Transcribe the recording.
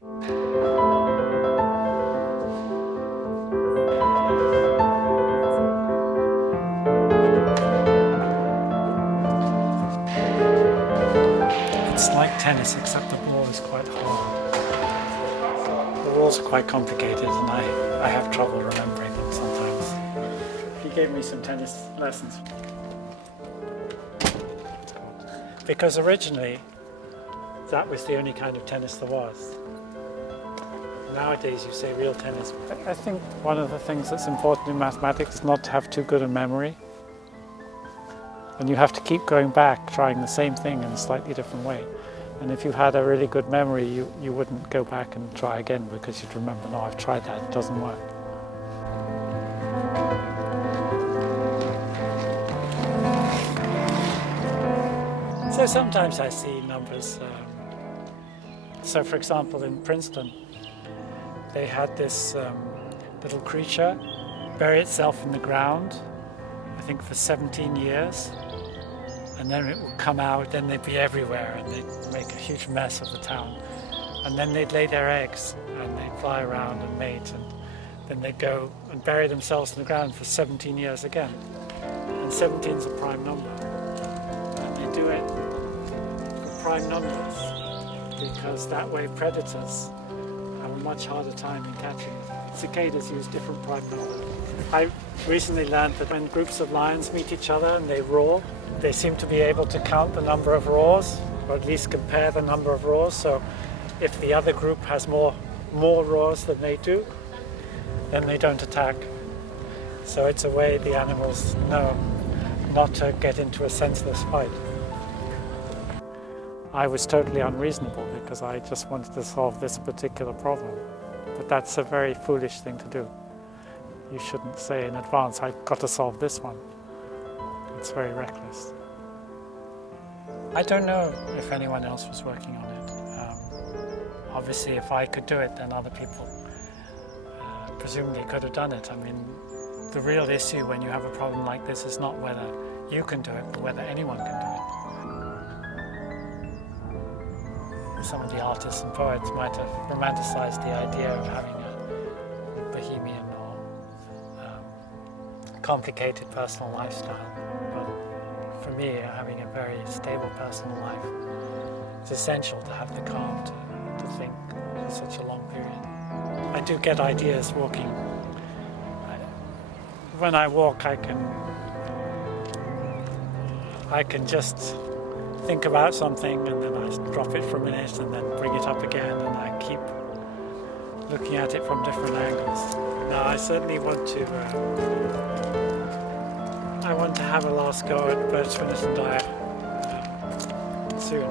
It's like tennis, except the ball is quite hard. The rules are quite complicated and I have trouble remembering them sometimes. He gave me some tennis lessons. Because originally, that was the only kind of tennis there was. Nowadays you say real tennis. I think one of the things that's important in mathematics is not to have too good a memory. And you have to keep going back, trying the same thing in a slightly different way. And if you had a really good memory, you wouldn't go back and try again because you'd remember, no, I've tried that, it doesn't work. So sometimes I see numbers. So for example, in Princeton, they had this little creature bury itself in the ground, I think for 17 years. And then it would come out, then they'd be everywhere and they'd make a huge mess of the town. And then they'd lay their eggs and they'd fly around and mate, and then they'd go and bury themselves in the ground for 17 years again. And 17 is a prime number. And they do it for prime numbers because that way predators have a much harder time in catching it. Cicadas use different prime numbers. I recently learned that when groups of lions meet each other and they roar, they seem to be able to count the number of roars, or at least compare the number of roars. So if the other group has more roars than they do, then they don't attack. So it's a way the animals know not to get into a senseless fight. I was totally unreasonable because I just wanted to solve this particular problem. But that's a very foolish thing to do. You shouldn't say in advance, I've got to solve this one. It's very reckless. I don't know if anyone else was working on it. Obviously, if I could do it, then other people presumably could have done it. I mean, the real issue when you have a problem like this is not whether you can do it, but whether anyone can do it. Some of the artists and poets might have romanticized the idea of having a bohemian or complicated personal lifestyle. But for me, having a very stable personal life is essential to have the calm to think for such a long period. I do get ideas walking. When I walk, I can just think about something and then I drop it for a minute and then bring it up again, and I keep looking at it from different angles. Now I certainly want to have a last go at Birds, Spinners and Dyer soon.